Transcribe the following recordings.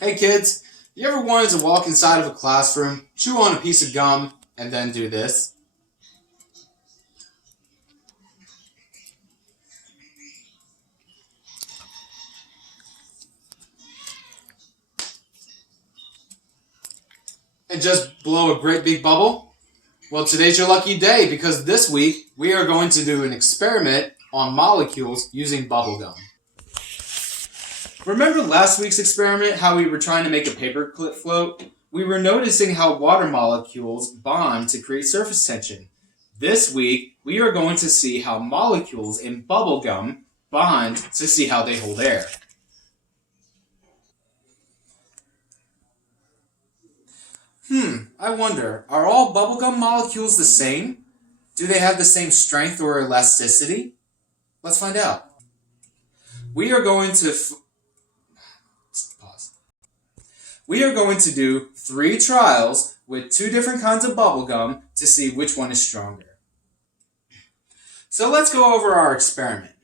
Hey kids, you ever wanted to walk inside of a classroom, chew on a piece of gum, and then do this? And just blow a great big bubble? Well, today's your lucky day because this week we are going to do an experiment on molecules using bubblegum. Remember last week's experiment, how we were trying to make a paperclip float? We were noticing how water molecules bond to create surface tension. This week, we are going to see how molecules in bubblegum bond to see how they hold air. I wonder, are all bubblegum molecules the same? Do they have the same strength or elasticity? Let's find out. We are going to pause. We are going to do 3 trials with 2 different kinds of bubblegum to see which one is stronger. So let's go over our experiment.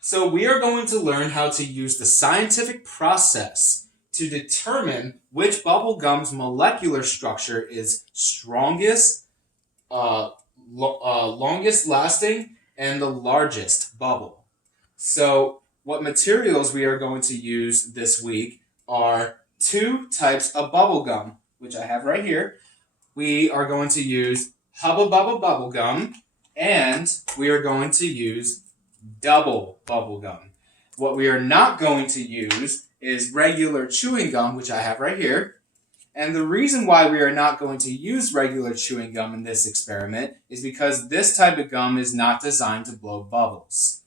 So we are going to learn how to use the scientific process to determine which bubblegum's molecular structure is strongest, longest lasting, and the largest bubble. So what materials we are going to use this week are 2 types of bubblegum, which I have right here. We are going to use Hubba Bubba bubblegum, and we are going to use double bubblegum. What we are not going to use is regular chewing gum, which I have right here. And the reason why we are not going to use regular chewing gum in this experiment is because this type of gum is not designed to blow bubbles.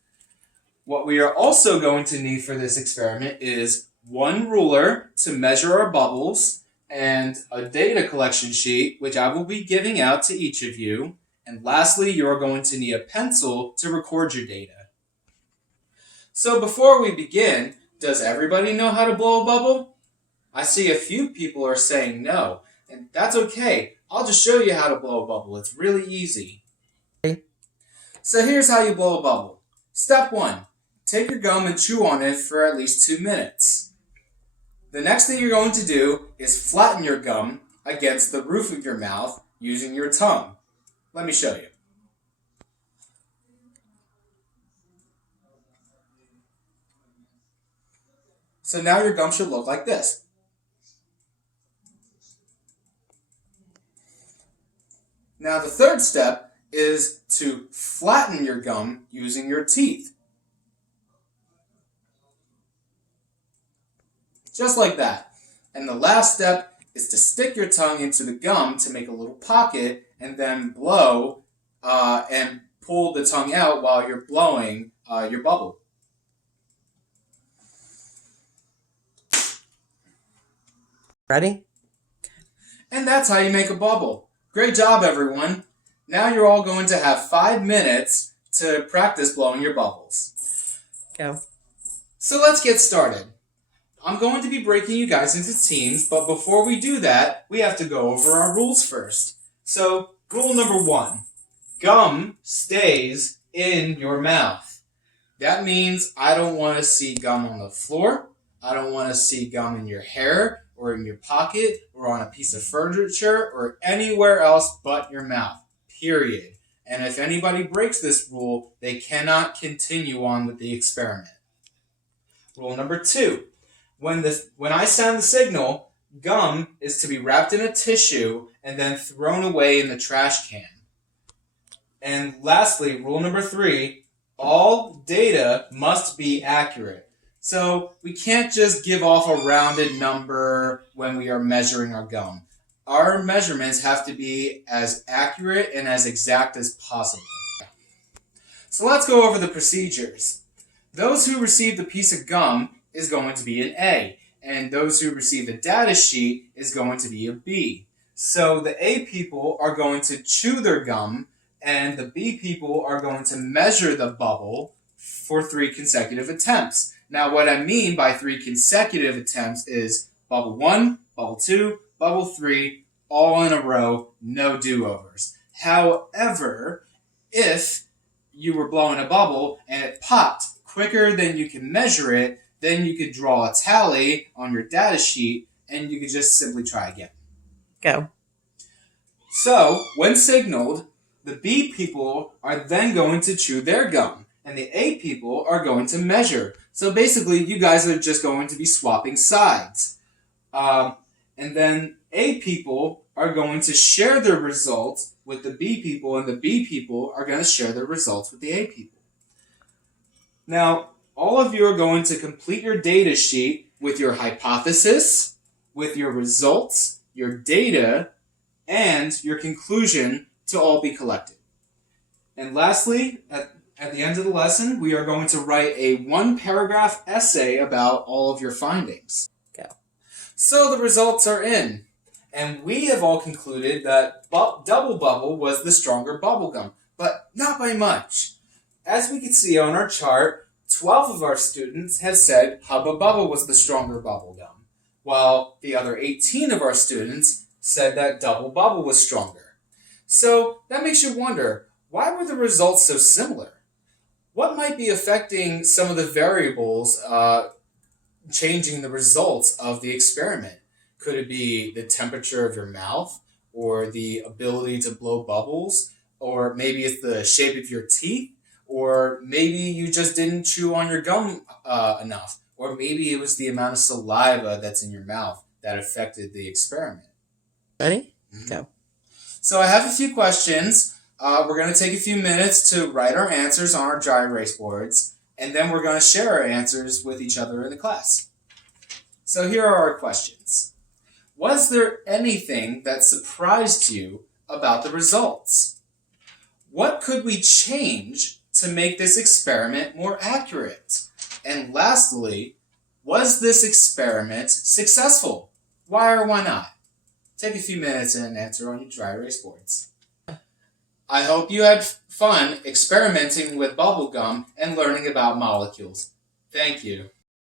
What we are also going to need for this experiment is 1 ruler to measure our bubbles and a data collection sheet, which I will be giving out to each of you. And lastly, you are going to need a pencil to record your data. So before we begin, does everybody know how to blow a bubble? I see a few people are saying no, and that's okay. I'll just show you how to blow a bubble. It's really easy. So here's how you blow a bubble. Step 1. Take your gum and chew on it for at least 2 minutes. The next thing you're going to do is flatten your gum against the roof of your mouth using your tongue. Let me show you. So now your gum should look like this. Now the third step is to flatten your gum using your teeth. Just like that. And the last step is to stick your tongue into the gum to make a little pocket and then blow and pull the tongue out while you're blowing your bubble. Ready? And that's how you make a bubble. Great job, everyone. Now you're all going to have 5 minutes to practice blowing your bubbles. Go. So let's get started. I'm going to be breaking you guys into teams, but before we do that, we have to go over our rules first. So, rule number 1. Gum stays in your mouth. That means I don't want to see gum on the floor. I don't want to see gum in your hair or in your pocket or on a piece of furniture or anywhere else but your mouth. Period. And if anybody breaks this rule, they cannot continue on with the experiment. Rule number 2. When I sound the signal, gum is to be wrapped in a tissue and then thrown away in the trash can. And lastly, rule number 3, all data must be accurate. So we can't just give off a rounded number when we are measuring our gum. Our measurements have to be as accurate and as exact as possible. So let's go over the procedures. Those who receive the piece of gum is going to be an A, and those who receive the data sheet is going to be a B. So the A people are going to chew their gum, and the B people are going to measure the bubble for 3 consecutive attempts. Now what I mean by 3 consecutive attempts is bubble 1, bubble 2, bubble 3, all in a row, no do-overs. However, if you were blowing a bubble and it popped quicker than you can measure it, then you could draw a tally on your data sheet, and you could just simply try again. Go. So, when signaled, the B people are then going to chew their gum, and the A people are going to measure. So basically, you guys are just going to be swapping sides. And then A people are going to share their results with the B people, and the B people are going to share their results with the A people. Now, all of you are going to complete your data sheet with your hypothesis, with your results, your data, and your conclusion to all be collected. And lastly, at the end of the lesson, we are going to write a 1-paragraph essay about all of your findings. Go. So the results are in, and we have all concluded that Double Bubble was the stronger bubblegum, but not by much. As we can see on our chart, 12 of our students have said Hubba Bubba was the stronger bubblegum, while the other 18 of our students said that Double Bubble was stronger. So that makes you wonder, why were the results so similar? What might be affecting some of the variables changing the results of the experiment? Could it be the temperature of your mouth, or the ability to blow bubbles, or maybe it's the shape of your teeth, or maybe you just didn't chew on your gum enough, or maybe it was the amount of saliva that's in your mouth that affected the experiment. Ready? Go. So I have a few questions. We're going to take a few minutes to write our answers on our dry erase boards, and then we're going to share our answers with each other in the class. So here are our questions. Was there anything that surprised you about the results? What could we change to make this experiment more accurate? And lastly, was this experiment successful? Why or why not? Take a few minutes and answer on your dry erase boards. I hope you had fun experimenting with bubblegum and learning about molecules. Thank you.